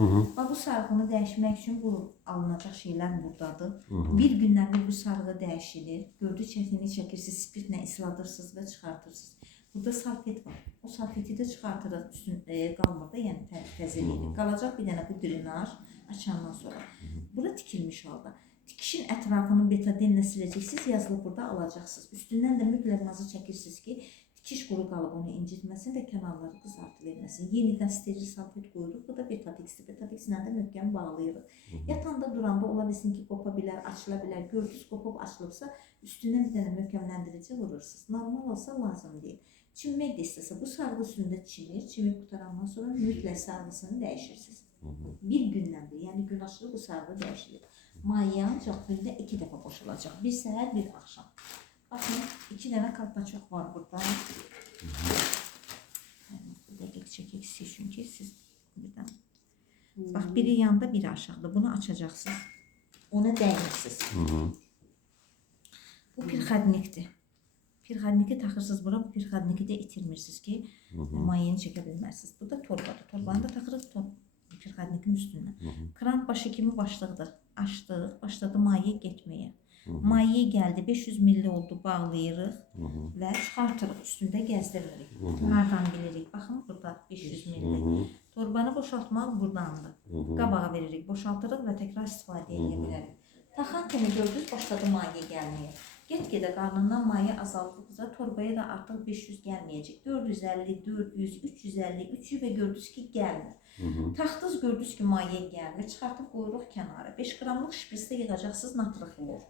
Bu sarğını dəyişmək üçün bu alınacaq şeylər buradadır. Bir gündən bir bu sarğı dəyişilir. Gördüyünüz çətinliyi çəkirsiniz, spirtlə isladırsınız və çıxartırsınız. Burada salfet var. O salfeti də çıxartırıq, qalmır da, yəni təzəliyir. Qalacaq bir dənə bu drenaj açandan sonra. Bura tikilmiş halda. Tikişin ətrafını betadenlə siləcəksiniz, yazılıb burada alacaqsınız. Üstündən də mütləq mazı çəkirsiniz ki, tikiş quru qalıb onu incitməsin və kənarları qızartı verməsin. Yenidən steril salfet qoyuruq. Bu da betateksdir. Betatekslə də möhkəm bağlayırıq. Yatanda duranda ola bilsin ki, qopa bilər, açıla bilər. Gördünüz, qopub açılıbsa, üstündən bir dənə möhkəmləndirici vurursunuz. Normal olsa lazım deyil. Çimmək də istəsə, bu sarğı üstündə çimir. Çimib qutarandan sonra mütləq sarğısını dəyişirsiniz. Bir gündən bir, yəni gün aşırı bu sarğı dəyişilir. Maye ancaq gündə 2 dəfə boşalacaq. Bir səhər, bir axşam. Baxın, 2 dənə kalpaçok var burada. Bu dəqiq çəkək siz, çünki siz birdən. Bax, biri yanda, biri aşağıda. Bunu açacaqsınız. Ona dəyinirsiniz. Bu pirxadnikdir. Pirxadniki taxırsınız bura, bu pirxadniki də itirmirsiniz ki, mayeni çəkə bilmərsiniz. Bu da torbadır. Torbanı da taxırıq pirxadnikin üstündən. Krant başı kimi başlıqdır. Açdıq, başladı maye getməyə. Maye gəldi, 500 ml oldu, bağlayırıq və çıxartırıq, üstündə gəzdiririk. Hardan bilirik? Baxın, burada 500 ml. Torbanı boşaltmaq buradandır. Qabağa veririk, boşaltırıq və təkrar istifadə edə bilərik. Taxan kimi gördünüz, başladı maye gəlməyə. Get-gedə qarnından maye azaldıqca torbaya da artıq 500 gəlməyəcək. 450, 400, 350, 300 və gördünüz ki, gəlmir. Taxdınız, gördünüz ki, maye gəlmir. Çıxartıb qoyuruq kənara. 5 qramlıq şprisdə yığacaqsınız natrixlor.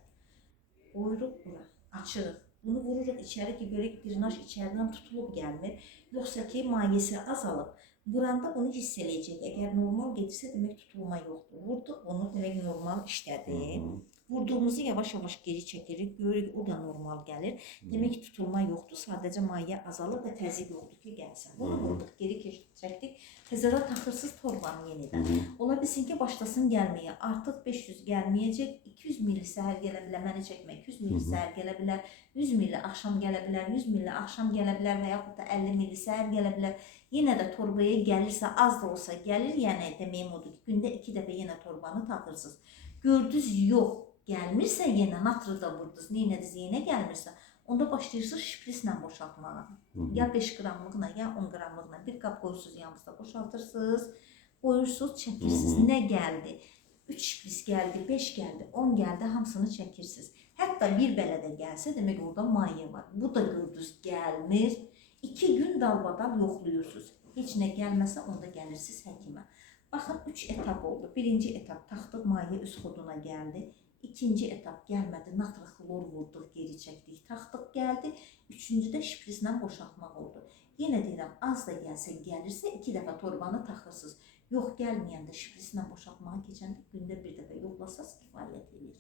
Qoyuruq bura, açırıq. Bunu vururuq içəri ki, görək drenaj içəridən tutulub gəlmir. Yoxsa ki, mayesi azalıb. Vuranda bunu hiss eləyəcək. Əgər normal gedirsə, demək tutulma yoxdur. Vurduq, bunu demək normal işlədi. Vurduğumuzu yavaş-yavaş geri çəkirik, görürük, o da normal gəlir. Demək ki, tutulma yoxdur, sadəcə maye azalır və təzyiq yoxdur ki, gəlsin. Bunu vurduq, geri çəkdik, təzədən taxırsınız torbanı yenidən. Ola bilsin ki, başlasın gəlməyə, artıq 500 gəlməyəcək, 200 ml səhər gələ bilər, məni çəkmək, 200 ml səhər gələ bilər, 100 ml axşam gələ bilər, 100 ml axşam gələ bilər və yaxud da 50 ml səhər gələ bilər. Yenə də torbaya gəlirsə, az da olsa gəlir, yəni deməyim odur ki, gündə 2 dəfə yenə torbanı taxırsınız. Gördünüz, yox. Gəlmirsə yenə, natrı da vurdunuz, neynədiniz, yenə gəlmirsə, onda başlayırsınız şprislə boşaltmağa. Ya 5 qramlıqla, ya 10 qramlıqla bir qap qoyursunuz yanınızda, boşaltırsınız, qoyursunuz, çəkirsiniz. Nə gəldi? 3 şpris gəldi, 5 gəldi, 10 gəldi, hamısını çəkirsiniz. Hətta bir bələdə gəlsə, demək orada maye var. Bu da gördünüz, gəlmir. 2 gün dalbadal yoxluyursunuz. Heç nə gəlməsə, onda gəlirsiniz həkimə. Baxın, 3 etap oldu. Birinci etap, taxdıq, maye üst xoduna gəldi. İkinci etap gəlmədi, natrixlor vurduq, geri çəkdik, taxdıq gəldi. Üçüncüdə şprislə boşaltmaq oldu. Yenə deyirəm, az da gəlsə, gəlirsə 2 dəfə torbanı taxırsınız. Yox, gəlməyəndə şprislə boşaltmağa keçəndə gündə bir dəfə yoxlasaz kifayət edir.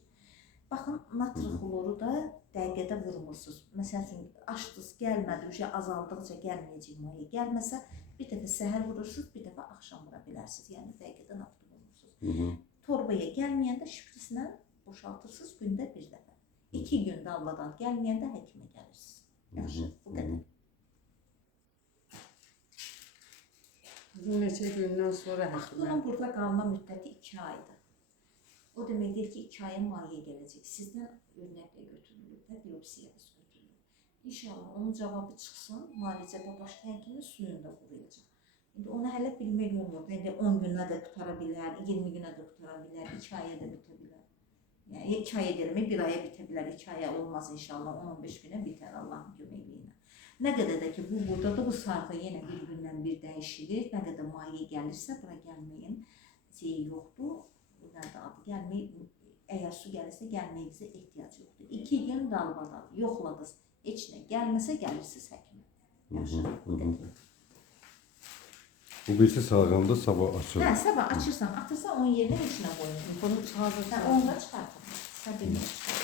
Baxın, natrixloru da dəqiqədə vurmursunuz. Məsəl üçün, açdınız, gəlmədi, azaldıqca gəlməyəcək maye. Gəlməsə, bir dəfə səhər vurursunuz, bir dəfə axşam vura bilərsiniz. Yəni, dəqiqədə natri vurmursunuz. Torbaya gəlməyəndə şprislə boşaltırsınız gündə bir dəfə. 2 gün dalbadan gəlməyəndə həkimə gəlirsiniz. Yaxşı, bu qədər. Neçə gündən sonra həkimə? Bunun burada qalma müddəti 2 aydır. O deməkdir ki, 2 aya maye gələcək. Sizdən örnəklə götürülür və biopsiyamız götürülür. İnşallah onun cavabı çıxsın, müalicədə başlayan kimi suyunu da quruyacaq. İndi onu hələ bilmək olmur. İndi 10 günə də qutara bilər, 20 günə də qutara bilər, 2 aya da bitə bilər. Yəni 2 aya deyilmə, 1 aya bitə bilər, 2 aya olmaz inşallah, 10-15 günə bitər Allahın köməkliyi ilə. Nə qədər də ki, burada da bu sarğı yenə bir gündən bir dəyişilir. Nə qədər maye gəlirsə, bura gəlməyin şeyi yoxdur. Nədə adı gəlməyi, əgər su gəlirsə, gəlməyinizə ehtiyac yoxdur. 2 gün dalbadal yoxladınız, heç nə gəlməsə gəlirsiniz həkimə. Yaxşı, bu qədər. Bu birisi sarğanda sabah açılır. Hə, sabah açırsan, atırsan onun yerinə içinə qoyun. Bunu çıxardırsan, onu da çıxartın. Səbirlə çıxartın.